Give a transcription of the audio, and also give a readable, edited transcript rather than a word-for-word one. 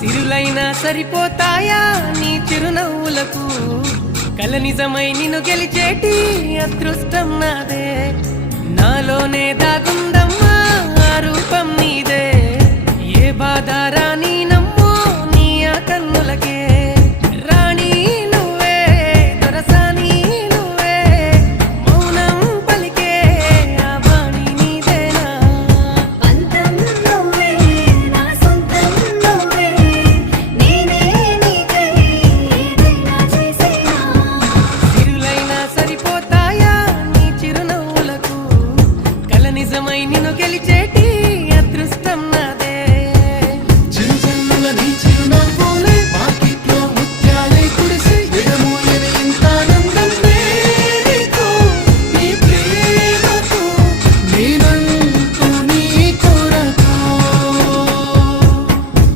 సిరులైనా సరిపోతాయా నీ చిరునవ్వులకు కల నిజమై నిన్ను గెలిచేటి అదృష్టం నాదే నాలోనే దాగుందమ్మా ఆ రూపం నీదే ఏ బాధ రాని